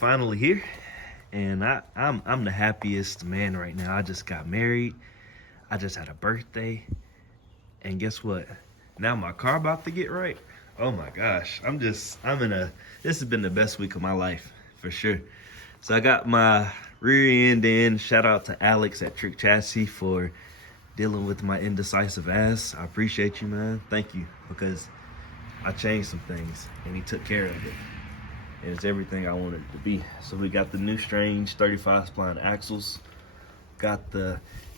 Finally here, and I'm the happiest man right now. I just got married. I just had a birthday, and guess what? Now my car about to get right. Oh my gosh, I'm in a. This has been the best week of my life for sure. So I got my rear end in. Shout out to Alex at Trick Chassis for dealing with my indecisive ass. I appreciate you, man. Thank you, because I changed some things and he took care of it. And it's everything I wanted it to be. So we got the new Strange 35 spline axles. Got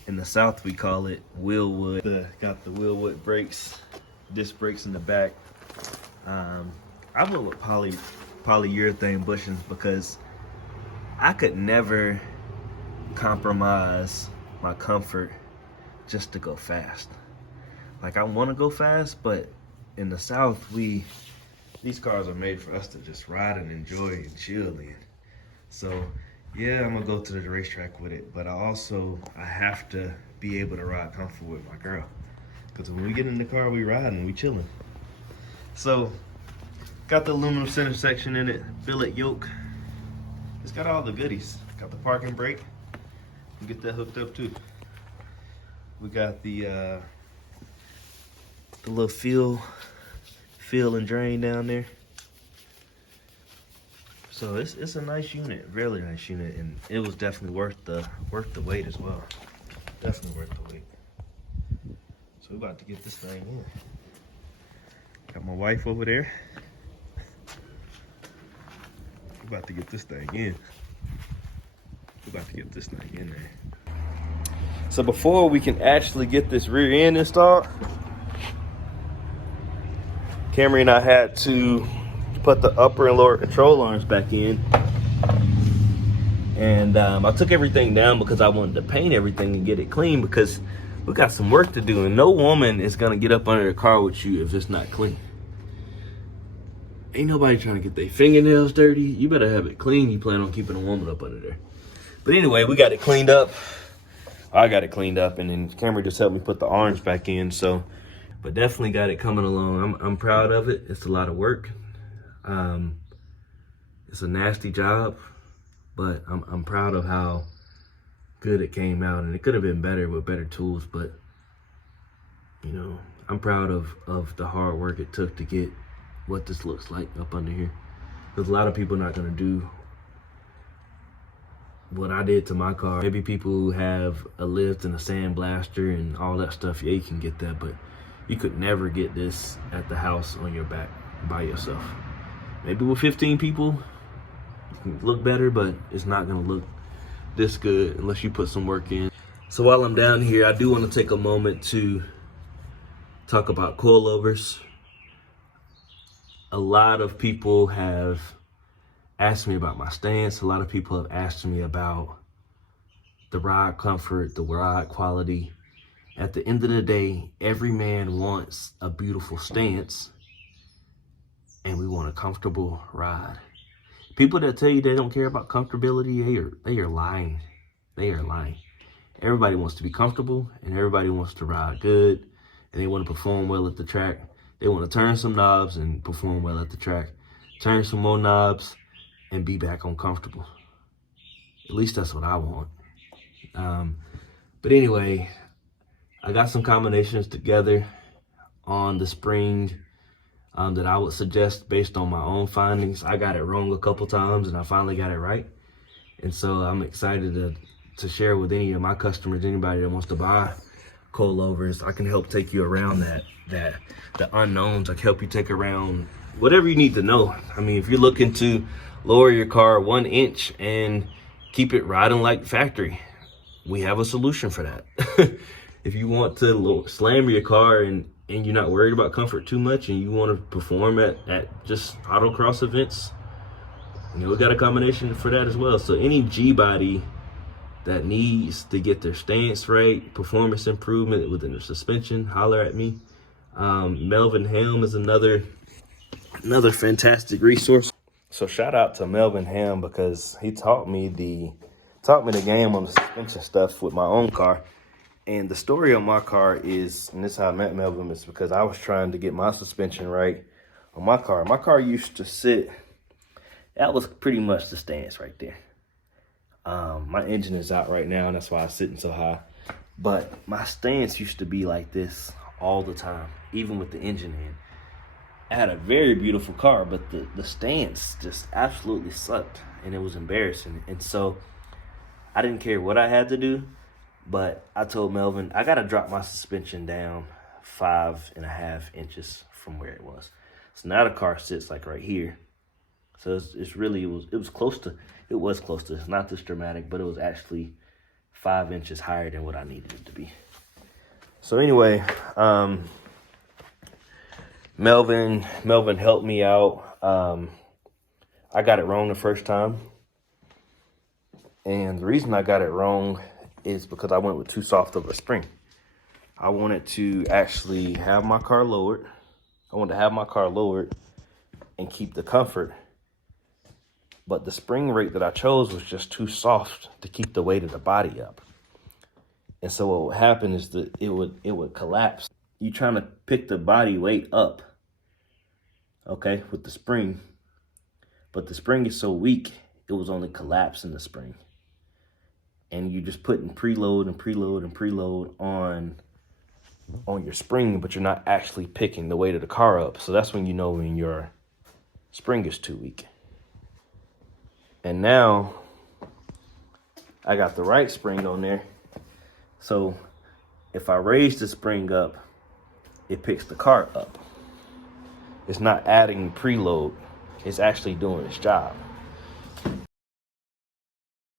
in the South we call it Wilwood. Got the Wilwood brakes, disc brakes in the back. I went with polyurethane bushings because I could never compromise my comfort just to go fast. Like, I want to go fast, but in the South these cars are made for us to just ride and enjoy and chill in. So yeah, I'm gonna go to the racetrack with it, but I have to be able to ride comfortable with my girl. Because when we get in the car, we ride and we chilling. So, got the aluminum center section in it, billet yoke. It's got all the goodies. Got the parking brake. You can get that hooked up too. We got the little fill and drain down there. So it's a nice unit, really nice unit, and it was definitely worth the wait as well. Definitely worth the wait. So we're about to get this thing in. Got my wife over there. We're about to get this thing in. We're about to get this thing in there. So before we can actually get this rear end installed, Camry and I had to put the upper and lower control arms back in. And I took everything down because I wanted to paint everything and get it clean, because we got some work to do, and no woman is gonna get up under the car with you if it's not clean. Ain't nobody trying to get their fingernails dirty. You better have it clean. You plan on keeping a woman up under there. But anyway, we got it cleaned up. I got it cleaned up, and then Camry just helped me put the arms back in. So, but definitely got it coming along. I'm proud of it. It's a lot of work. It's a nasty job, but I'm proud of how good it came out, and it could have been better with better tools, but you know, I'm proud of the hard work it took to get what this looks like up under here. Because a lot of people are not gonna do what I did to my car. Maybe people who have a lift and a sandblaster and all that stuff, yeah, you can get that, but you could never get this at the house on your back by yourself. Maybe with 15 people, it can look better, but it's not gonna look this good unless you put some work in. So while I'm down here, I do want to take a moment to talk about coilovers. A lot of people have asked me about my stance. A lot of people have asked me about the ride comfort, the ride quality. At the end of the day, every man wants a beautiful stance, and we want a comfortable ride. People that tell you they don't care about comfortability, they are lying. They are lying. Everybody wants to be comfortable, and everybody wants to ride good, and they want to perform well at the track. They want to turn some knobs and perform well at the track. Turn some more knobs and be back on comfortable. At least that's what I want. But anyway, I got some combinations together on the spring that I would suggest based on my own findings. I got it wrong a couple times, and I finally got it right. And so I'm excited to share with any of my customers, anybody that wants to buy coilovers. I can help take you around the unknowns. I can help you take around whatever you need to know. I mean, if you're looking to lower your car 1 inch and keep it riding like factory, we have a solution for that. If you want to slam your car and you're not worried about comfort too much, and you want to perform at just autocross events, you know, we got a combination for that as well. So any G-body that needs to get their stance right, performance improvement within their suspension, holler at me. Melvin Helm is another fantastic resource. So shout out to Melvin Helm, because he taught me the game on the suspension stuff with my own car. And the story on my car is, and this is how I met Melvin, is because I was trying to get my suspension right on my car. My car used to sit That was pretty much the stance right there. My engine is out right now, and that's why I'm sitting so high. But my stance used to be like this all the time, even with the engine in. I had a very beautiful car, but the stance just absolutely sucked, and it was embarrassing. And so I didn't care what I had to do, but I told Melvin, I got to drop my suspension down 5.5 inches from where it was. So now the car sits like right here. So it's really, it was close to, it's not this dramatic, but it was actually 5 inches higher than what I needed it to be. So anyway, Melvin helped me out. I got it wrong the first time. And the reason I got it wrong is because I went with too soft of a spring. I wanted to actually have my car lowered. And keep the comfort. But the spring rate that I chose was just too soft to keep the weight of the body up. And so what would happen is that it would collapse. You're trying to pick the body weight up, okay, with the spring. But the spring is so weak, it was only collapsing the spring. And you're just putting preload and preload and preload on your spring, but you're not actually picking the weight of the car up. So that's when you know when your spring is too weak. And now I got the right spring on there. So if I raise the spring up, it picks the car up. It's not adding preload. It's actually doing its job.